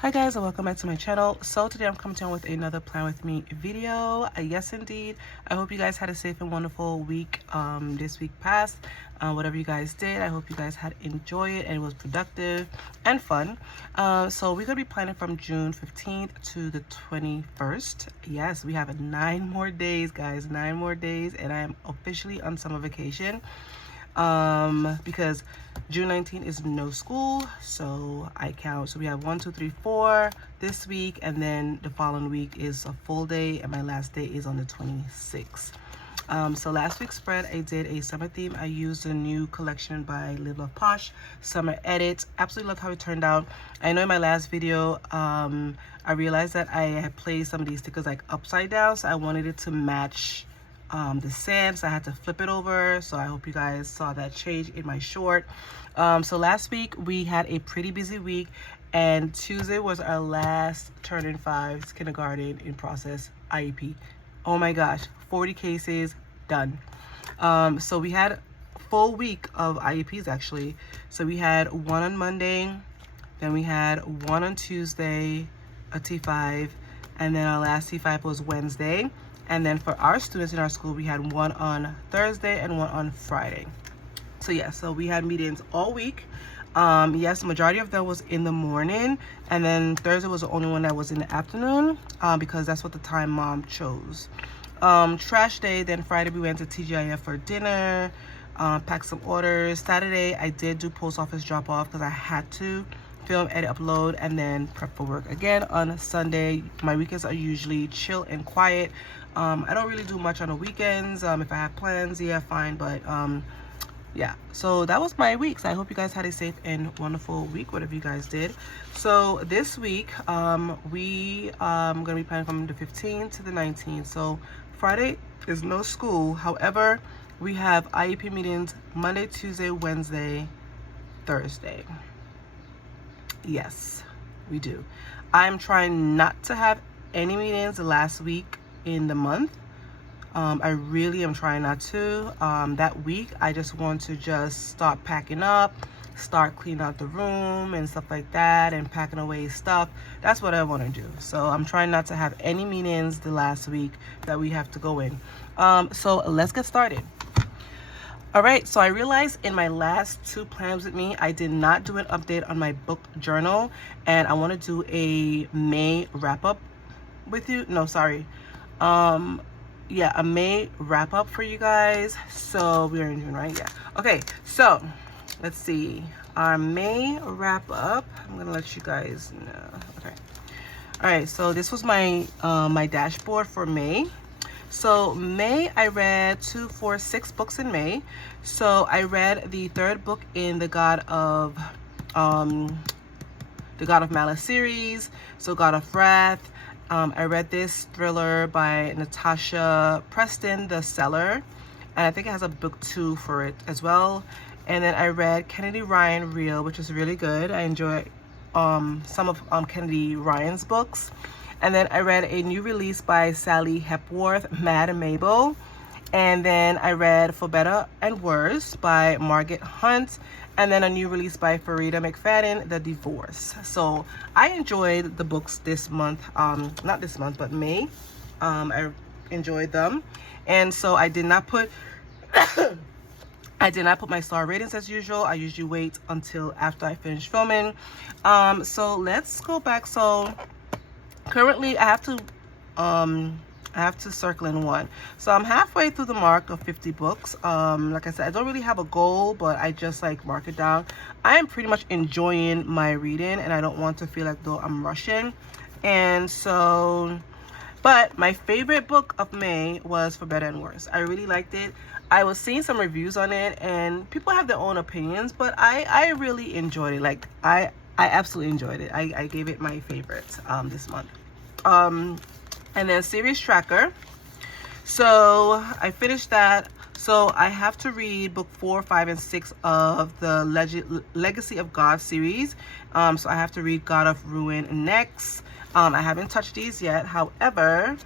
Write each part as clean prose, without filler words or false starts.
Hi guys, and welcome back to my channel. So today I'm coming down with another plan with me video. Yes indeed, I hope you guys had a safe and wonderful week this week past. Whatever you guys did, I hope you guys had enjoyed it and it was productive and fun. So we're gonna be planning from June 15th to the 21st. Yes, we have 9 more days, guys, 9 more days, and I am officially on summer vacation because June 19th is no school, so I count. So we have 1 2 3 4 this week, and then the following week is a full day, and my last day is on the 26th. So last week's spread, I did a summer theme. I used a new collection by Live Love Posh, Summer Edit. Absolutely loved how it turned out. I know in my last video, I realized that I had placed some of these stickers like upside down, so I wanted it to match the sand, so I had to flip it over. So I hope you guys saw that change in my short. So last week we had a pretty busy week, and Tuesday was our last turn in 5s kindergarten in process IEP. Oh my gosh, 40 cases done. So we had a full week of IEPs actually. So we had one on Monday, then we had one on Tuesday, a T5, and then our last T5 was Wednesday. And then for our students in our school, we had one on Thursday and one on Friday. So yeah, so we had meetings all week. Yes, the majority of them was in the morning, and then Thursday was the only one that was in the afternoon, because that's what the time mom chose. Trash day, then Friday we went to TGIF for dinner, packed some orders. Saturday I did do post office drop off because I had to film, edit, upload, and then prep for work again on Sunday. My weekends are usually chill and quiet. I don't really do much on the weekends. If I have plans, yeah, fine, but yeah, so that was my week. So I hope you guys had a safe and wonderful week, whatever you guys did. So this week we gonna be planning from the 15th to the 19th. So Friday is no school, however we have IEP meetings Monday, Tuesday, Wednesday, Thursday. Yes, we do. I'm trying not to have any meetings the last week in the month. I really am trying not to. That week I just want to just start packing up, start cleaning out the room and stuff like that, and packing away stuff. That's what I want to do. So I'm trying not to have any meetings the last week that we have to go in. So let's get started. All right, so I realized in my last 2 plans with me, I did not do an update on my book journal, and I want to do a May wrap up with you. No, sorry. Yeah, a May wrap up for you guys. So we're in June, right? Yeah. Okay, so let's see. Our May wrap up. I'm gonna let you guys know. Okay. All right, so this was my my dashboard for May. So May, I read 2, 4, 6 books in May. So I read the 3rd book in the God of Malice series, so God of Wrath. I read this thriller by Natasha Preston, The Seller, and I think it has a book 2 for it as well. And then I read Kennedy Ryan Real, which is really good. I enjoy some of Kennedy Ryan's books. And then I read a new release by Sally Hepworth, Mad and Mabel. And then I read For Better and Worse by Margaret Hunt. And then a new release by Farida McFadden, The Divorce. So I enjoyed the books this month. Not this month, but May. I enjoyed them. And so I did not put I did not put my star ratings as usual. I usually wait until after I finish filming. So let's go back. So currently I have to circle in 1. So I'm halfway through the mark of 50 books. Like I said, I don't really have a goal, but I just like mark it down. I am pretty much enjoying my reading, and I don't want to feel like though I'm rushing. And so, but my favorite book of May was For Better and Worse. I really liked it. I was seeing some reviews on it, and people have their own opinions, but I really enjoyed it. Like I absolutely enjoyed it. I gave it my favorite this month. And then Series Tracker. So I finished that. So I have to read book 4, 5, and 6 of the Legacy of God series. So I have to read God of Ruin next. I haven't touched these yet. However,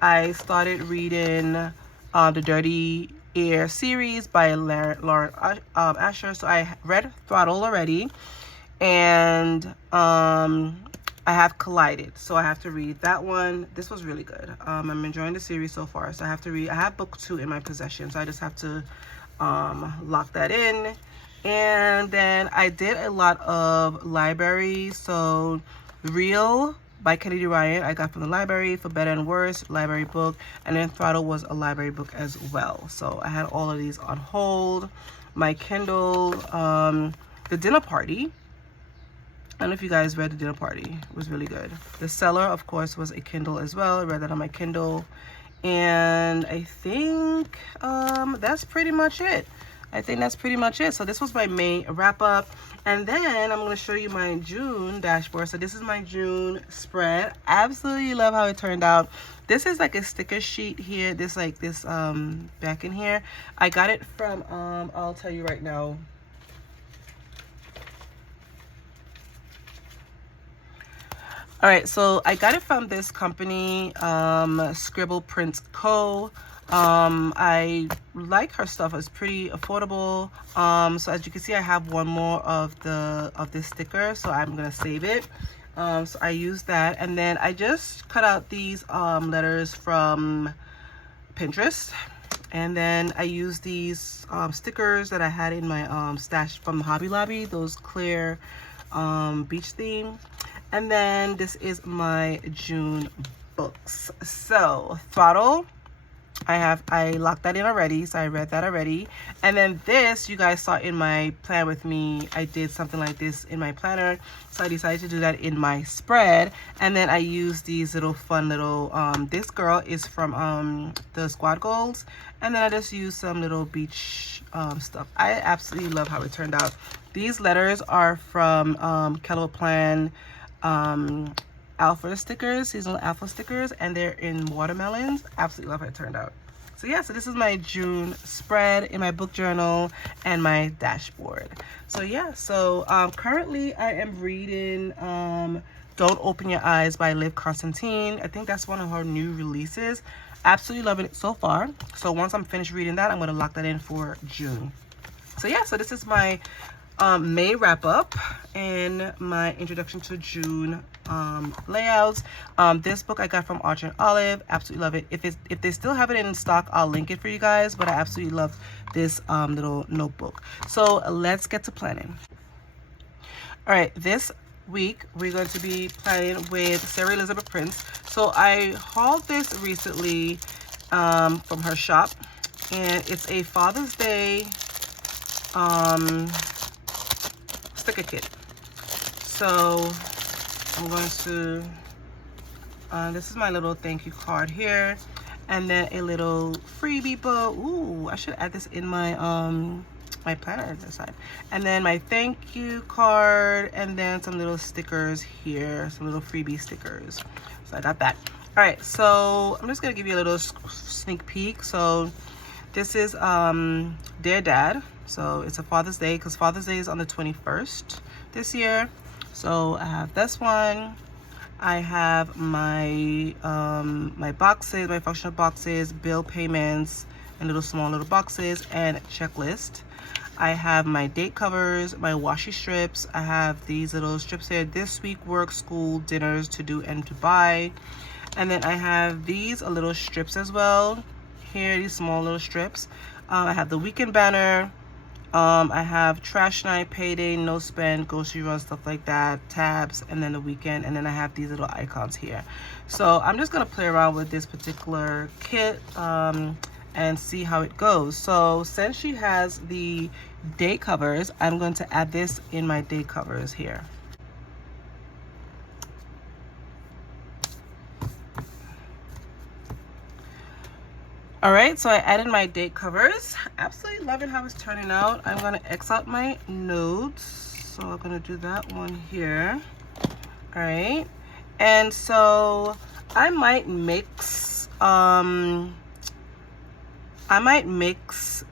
I started reading the Dirty Air series by Lauren Asher. So I read Throttle already. And I have Collided, so I have to read that one. This was really good. I'm enjoying the series so far, so I have to read. I have book 2 in my possession, so I just have to lock that in. And then I did a lot of library. So Real by Kennedy Ryan I got from the library. For Better and Worse, library book. And then Throttle was a library book as well. So I had all of these on hold. My Kindle, The Dinner Party. I don't know if you guys read The Dinner Party. It was really good. The Cellar, of course, was a Kindle as well. I read that on my Kindle. And I think that's pretty much it. So this was my May wrap up. And then I'm going to show you my June dashboard. So this is my June spread. Absolutely love how it turned out. This is like a sticker sheet here. This back in here. I got it from, I'll tell you right now. All right, so I got it from this company, Scribble Print Co. I like her stuff. It's pretty affordable. So as you can see, I have one more of this sticker, so I'm gonna save it. So I use that, and then I just cut out these letters from Pinterest, and then I use these stickers that I had in my stash from Hobby Lobby, those clear beach theme. And then this is my June books. So Throttle, I locked that in already, so I read that already. And then this, you guys saw in my plan with me, I did something like this in my planner, so I decided to do that in my spread. And then I used these little fun little, this girl is from the Squad Goals, and then I just used some little beach stuff. I absolutely love how it turned out. These letters are from Keller Plan alpha stickers, seasonal alpha stickers, and they're in watermelons. Absolutely love how it turned out. So yeah, so this is my June spread in my book journal and my dashboard. So yeah, so currently I am reading Don't Open Your Eyes by Liv Constantine. I think that's one of her new releases. Absolutely loving it so far. So once I'm finished reading that, I'm going to lock that in for June. So yeah, so this is my May wrap up and my introduction to June layouts. This book I got from Archer and Olive. Absolutely love it. If they still have it in stock, I'll link it for you guys, but I absolutely love this little notebook. So let's get to planning. All right, this week we're going to be planning with Sarah Elizabeth Prince. So I hauled this recently from her shop, and it's a Father's Day sticker kit. So I'm going to this is my little thank you card here, and then a little freebie book. Ooh, I should add this in my my planner on this side, and then my thank you card, and then some little stickers here, some little freebie stickers. So I got that. All right, so I'm just gonna give you a little sneak peek. So this is Dear Dad. So it's a Father's Day, because Father's Day is on the 21st this year. So I have this one. I have my my boxes, my functional boxes, bill payments, and small little boxes, and checklist. I have my date covers, my washi strips. I have these little strips here. This week, work, school, dinners, to do and to buy. And then I have these little strips as well. Here, these small little strips. I have the weekend banner. I have trash night, payday, no spend, grocery run, stuff like that, tabs, and then the weekend, and then I have these little icons here. So I'm just gonna play around with this particular kit and see how it goes. So since she has the date covers, I'm going to add this in my date covers here. All right, so I added my date covers. Absolutely loving how it's turning out. I'm gonna X out my notes. So I'm gonna do that one here. All right, and so I might mix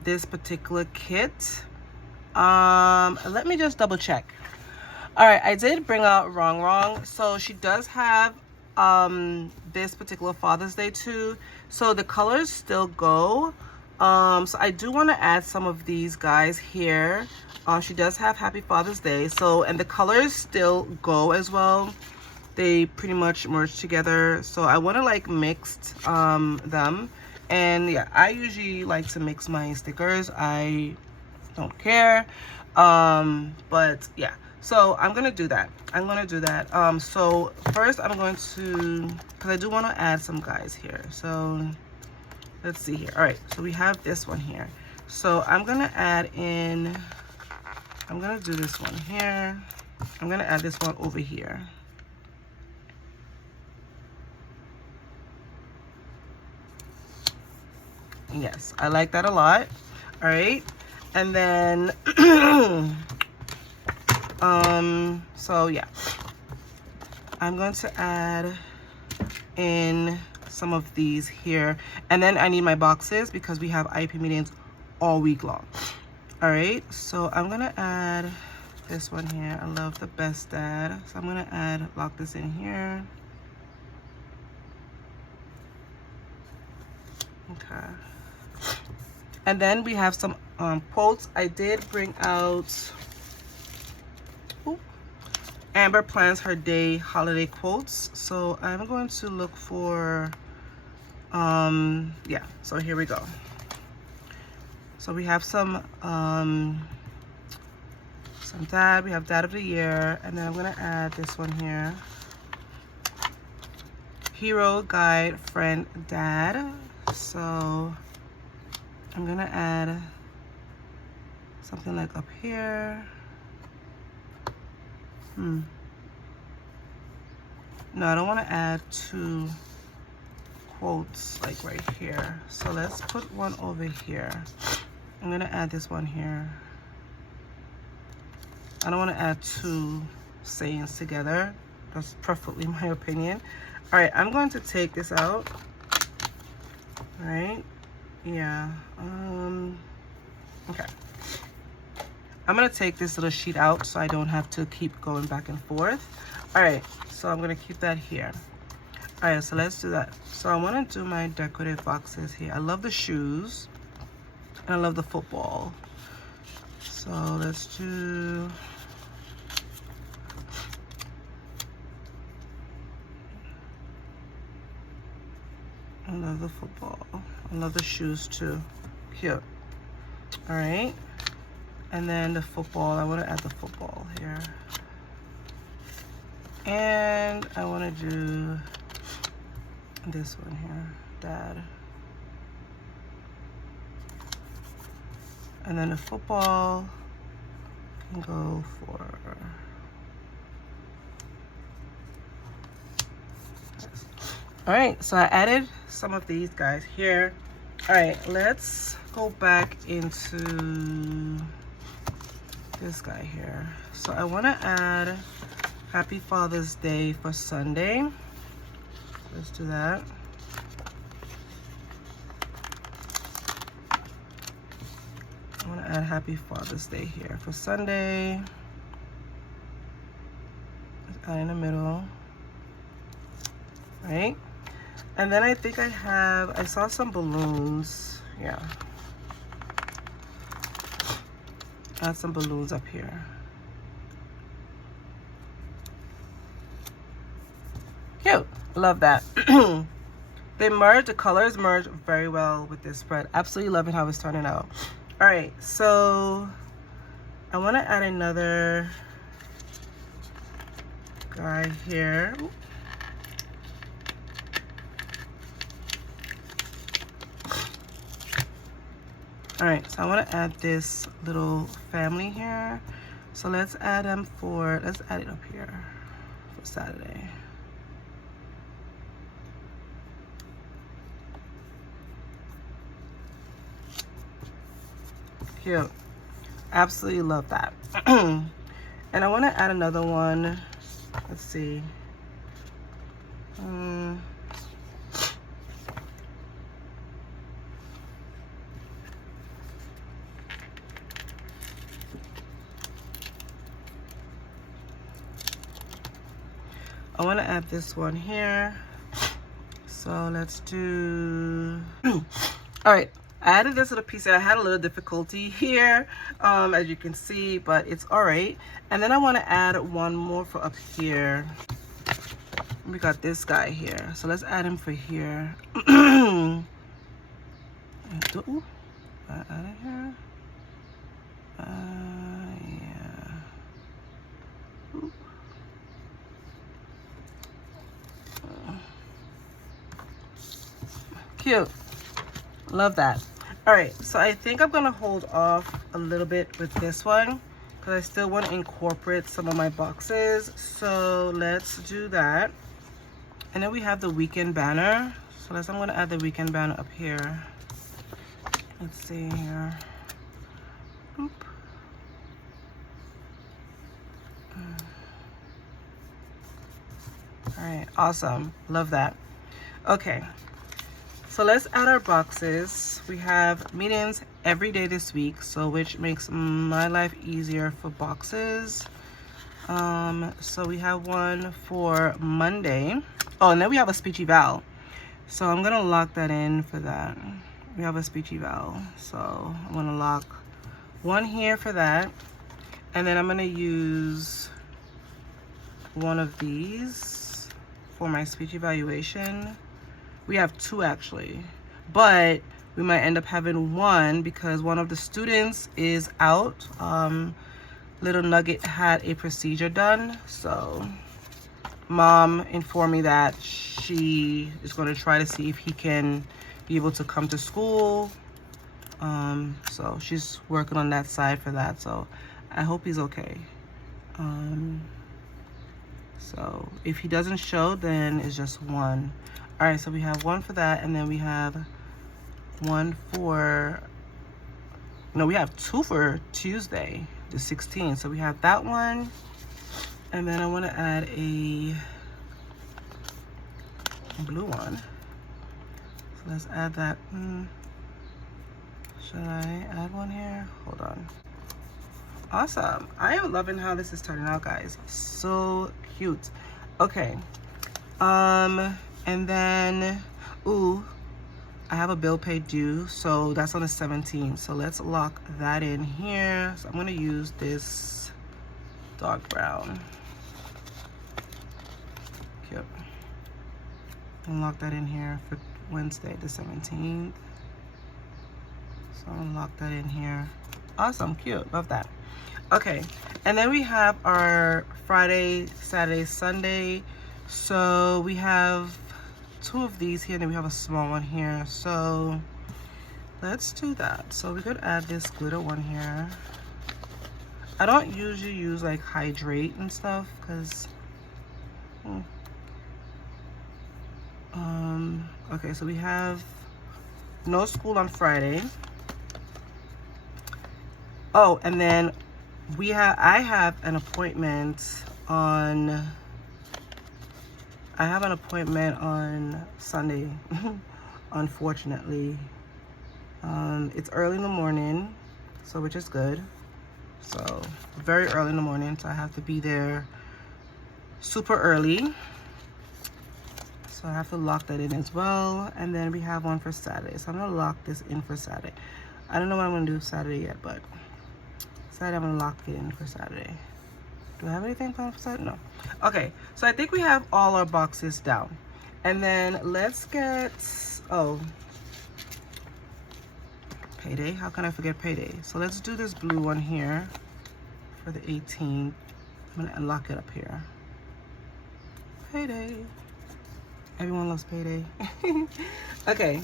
this particular kit. Let me just double check. All right, I did bring out Wrong. So she does have this particular Father's Day too, so the colors still go. So I do want to add some of these guys here. She does have Happy Father's Day, so, and the colors still go as well. they pretty much merge together. So I want to like mix them. And yeah, I usually like to mix my stickers. I don't care. But yeah, so I'm gonna do that. So first I'm going to, because I do want to add some guys here. So let's see here. All right, so we have this one here. So I'm gonna add in, I'm gonna do this one here. I'm gonna add this one over here. Yes, I like that a lot. All right, and then so yeah, I'm going to add in some of these here, and then I need my boxes because we have IP meetings all week long. All right, so I'm gonna add this one here. I love the best dad, so I'm gonna lock this in here. Okay. And then we have some quotes. I did bring out, Amber plans her day holiday quotes. So I'm going to look for, yeah, so here we go. So we have some dad, we have dad of the year, and then I'm gonna add this one here. Hero, guide, friend, dad. So I'm gonna add something like up here. No, I don't want to add two quotes like right here. So let's put one over here. I'm gonna add this one here. I don't want to add two sayings together. That's perfectly my opinion. All right, I'm going to take this out. All right. Yeah, okay. I'm gonna take this little sheet out so I don't have to keep going back and forth. All right, so I'm gonna keep that here. All right, so let's do that. So I wanna do my decorative boxes here. I love the shoes, and I love the football. So let's do, I love the football. I love the shoes too. Cute. All right. And then the football, I want to add the football here. And I want to do this one here, dad. And then the football can go for, all right, so I added some of these guys here. All right, let's go back into this guy here. So I want to add Happy Father's Day for Sunday. Let's do that. I want to add Happy Father's Day here for Sunday. Let's add in the middle. Right? And then I think I saw some balloons. Yeah. Add some balloons up here. Cute. Love that. They merge, the colors merge very well with this spread. Absolutely loving how it's turning out. All right, so I want to add another guy here. All right, so I want to add this little family here. So let's add them for, let's add it up here for Saturday. Cute. Absolutely love that. And I want to add another one. Let's see. I want to add this one here. So let's do, all right. I added this little piece. I had a little difficulty here, as you can see, but it's all right. And then I want to add one more for up here. We got this guy here. So let's add him for here. Ooh, add it here. Yeah. Ooh. Cute. Love that. All right, so I think I'm gonna hold off a little bit with this one because I still want to incorporate some of my boxes. So let's do that. And then we have the weekend banner. So I'm gonna add the weekend banner up here. Let's see here. Boop. All right, awesome. Love that. Okay, so let's add our boxes. We have meetings every day this week, so which makes my life easier for boxes. So we have one for Monday. Oh, and then we have a speech eval. So I'm gonna lock that in for that. We have a speech eval. So I'm gonna lock one here for that. And then I'm gonna use one of these for my speech evaluation. We have two actually, but we might end up having one because one of the students is out. Little Nugget had a procedure done, so mom informed me that she is going to try to see if he can be able to come to school. So she's working on that side for that, so I hope he's okay. So if he doesn't show, then it's just one. All right, so we have one for that, and then we have one for, no, we have two for Tuesday, the 16th. So we have that one, and then I want to add a blue one. So let's add that. Should I add one here? Hold on. Awesome. I am loving how this is turning out, guys. So cute. Okay. And then, ooh, I have a bill pay due, so that's on the 17th. So let's lock that in here. So I'm gonna use this dark brown. Cute. And lock that in here for Wednesday, the 17th. So I'm gonna lock that in here. Awesome, cute, love that. Okay, and then we have our Friday, Saturday, Sunday. So we have two of these here, and then we have a small one here. So let's do that. So we could add this glitter one here. I don't usually use like hydrate and stuff because okay, so we have no school on Friday. Oh, and then I have an appointment on Sunday. Unfortunately, it's early in the morning, so which is good. So very early in the morning, so I have to be there super early. So I have to lock that in as well. And then we have one for Saturday, so I'm gonna lock this in for Saturday. I don't know what I'm gonna do Saturday yet, but Saturday I'm gonna lock it in for Saturday. Do I have anything planned for Saturday? No. Okay, so I think we have all our boxes down. And then let's get, oh, payday. How can I forget payday? So let's do this blue one here for the 18th. I'm gonna lock it up here. Payday. Everyone loves payday. Okay.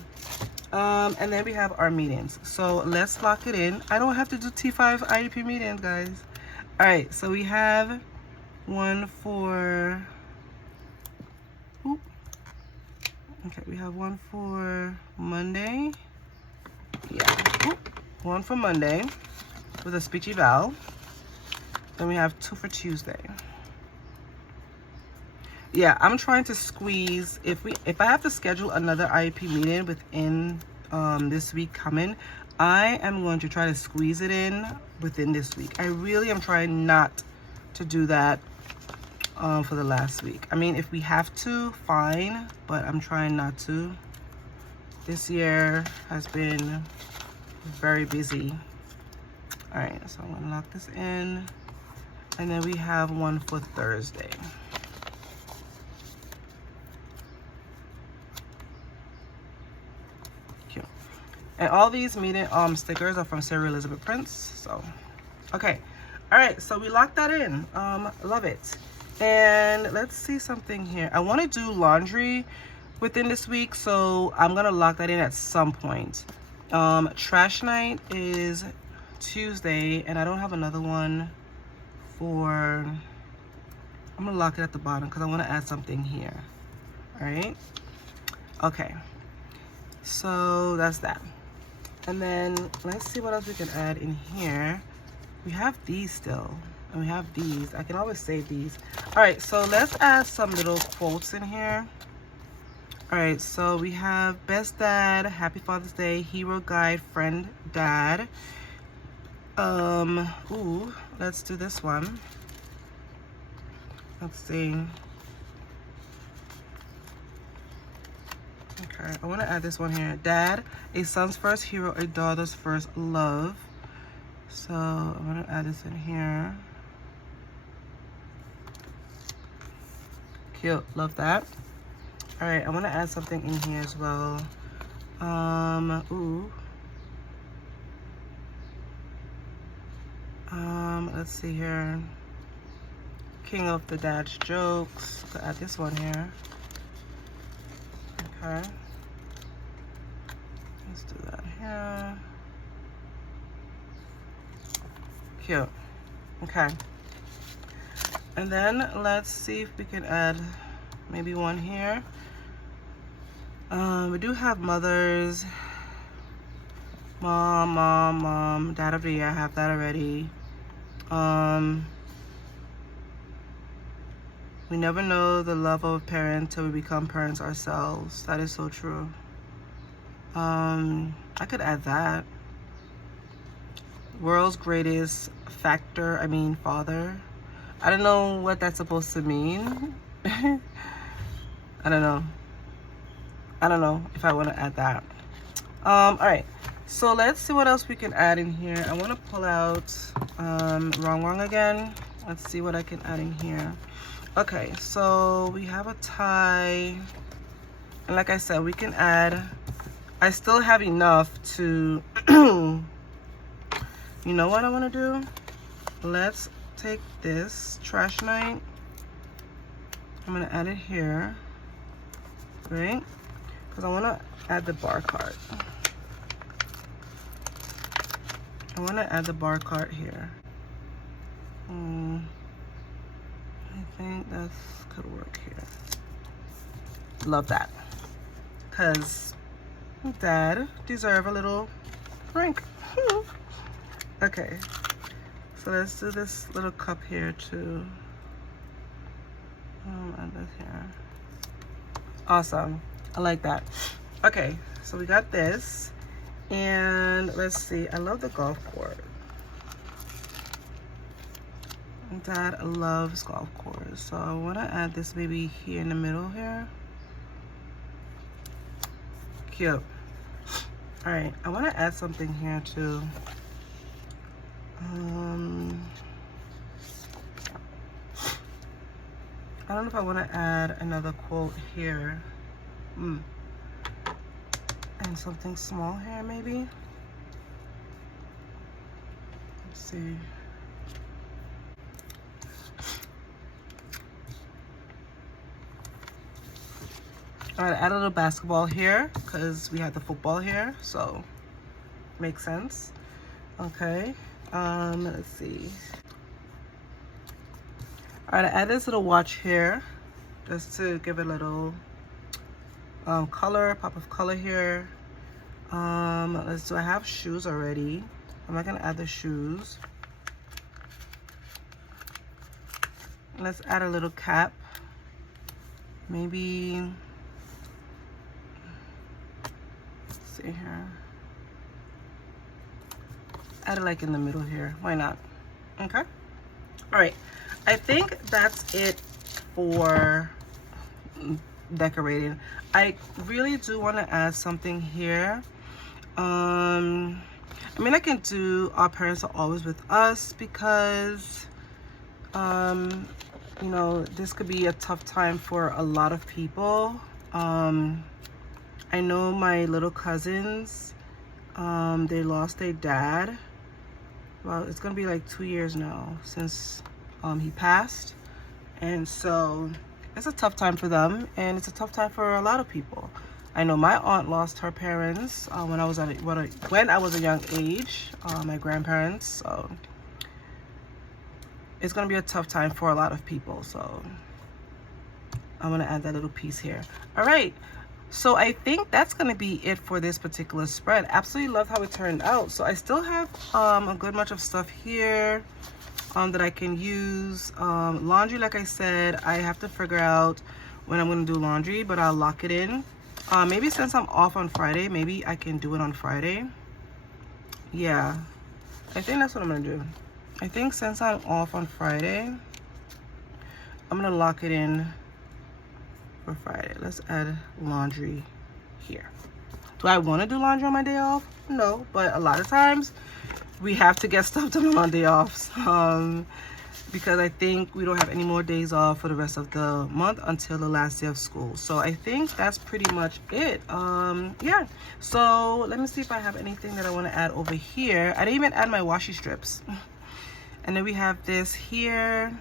And then we have our meetings. So let's lock it in. I don't have to do T5 IEP meetings, guys. All right, so we have one for, okay, we have one for Monday. Yeah, one for Monday with a speech eval. Then we have two for Tuesday. Yeah, I'm trying to squeeze, if I have to schedule another IEP meeting within this week coming, I am going to try to squeeze it in within this week. I really am trying not to do that for the last week. I mean, if we have to, fine, but I'm trying not to. This year has been very busy. All right, so I'm gonna lock this in. And then we have one for Thursday. And all these meeting stickers are from Sarah Elizabeth Prince. So, okay. All right, so we locked that in. Love it. And let's see something here. I want to do laundry within this week, so I'm gonna lock that in at some point. Trash night is Tuesday, and I don't have another one for. I'm gonna lock it at the bottom because I want to add something here. All right. Okay. So that's that. And then let's see what else we can add in here. We have these still, and we have these. I can always save these. All right, so let's add some little quotes in here. All right, so we have best dad, happy Father's Day, hero guide, friend dad. Ooh, let's do this one. Let's see. Okay, I want to add this one here. Dad, a son's first hero, a daughter's first love. So I'm going to add this in here. Cute, love that. All right, I want to add something in here as well. Let's see here. King of the dad's jokes. I'll add this one here. Okay. Let's do that here. Cute. Okay. And then let's see if we can add maybe one here. We do have mothers. Mom, dad of the year. I have that already. We never know the love of a parent till we become parents ourselves. That is so true. I could add that. World's greatest father. I don't know what that's supposed to mean. I don't know. I don't know if I want to add that. All right. So let's see what else we can add in here. I want to pull out wrong again. Let's see what I can add in here. Okay, so we have a tie. And like I said, we can add. I still have enough to. You know what I want to do? Let's take this trash night. I'm going to add it here. Right? Because I want to add the bar cart. I want to add the bar cart here. I think that could work here. Love that. Because dad deserve a little drink. Okay. So let's do this little cup here too. Add this here. Awesome. I like that. Okay. So we got this. And let's see. I love the golf course. Dad loves golf course. So I want to add this maybe here in the middle here. Cute. All right. I want to add something here too. I don't know if I want to add another quote here. And something small here maybe. Let's see. All right, add a little basketball here because we have the football here, so makes sense. Okay, let's see. All right, I add this little watch here just to give it a little color, pop of color here. Let's do. I have shoes already. I'm not gonna add the shoes. Let's add a little cap. Maybe. Let's see here. Add it like in the middle here. Why not? Okay. All right. I think that's it for decorating. I really do want to add something here. I mean, I can do Our Parents Are Always With Us because you know, this could be a tough time for a lot of people. I know my little cousins, They lost their dad. Well, it's gonna be like 2 years now since he passed, and so it's a tough time for them, and it's a tough time for a lot of people. I know my aunt lost her parents when I was a young age, my grandparents. So it's gonna be a tough time for a lot of people. So I'm gonna add that little piece here. All right. So I think that's gonna be it for this particular spread. Absolutely love how it turned out. So I still have a good much of stuff here that I can use. Laundry, like I said, I have to figure out when I'm gonna do laundry, but I'll lock it in. Maybe since I'm off on Friday, maybe I can do it on Friday. Yeah, I think that's what I'm gonna do. I think since I'm off on Friday, I'm gonna lock it in for Friday. Let's add laundry here. Do I want to do laundry on my day off? No, but a lot of times we have to get stuff done on day offs, because I think we don't have any more days off for the rest of the month until the last day of school. So I think that's pretty much it. Yeah, so let me see if I have anything that I want to add over here. I didn't even add my washi strips. And then we have this here.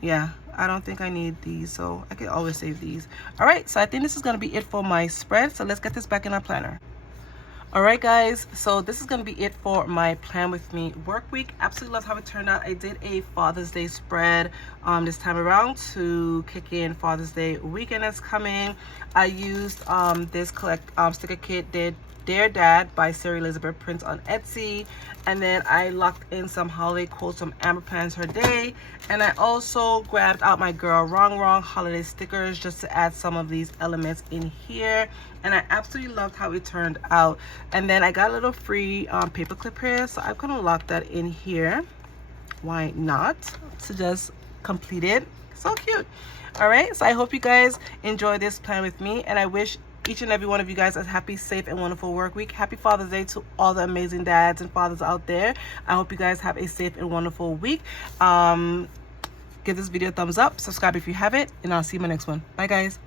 Yeah, I don't think I need these, so I can always save these. All right, so I think this is going to be it for my spread. So let's get this back in our planner. All right, guys, so this is going to be it for my Plan With Me work week. Absolutely love how it turned out. I did a Father's Day spread this time around to kick in Father's Day weekend that's coming. I used this sticker kit, Dear Dad by Sarah Elizabeth Prince on Etsy, and then I locked in some holiday quotes from Amber Plans Her Day, and I also grabbed out my Girl Wrong holiday stickers just to add some of these elements in here, and I absolutely loved how it turned out. And then I got a little free paper clip here, so I'm gonna lock that in here. Why not? To just complete it. So cute. All right, so I hope you guys enjoy this Plan With Me, and I wish each and every one of you guys a happy, safe, and wonderful work week. Happy Father's Day to all the amazing dads and fathers out there. I hope you guys have a safe and wonderful week. Give this video a thumbs up, subscribe if you haven't, and I'll see you in my next one. Bye, guys.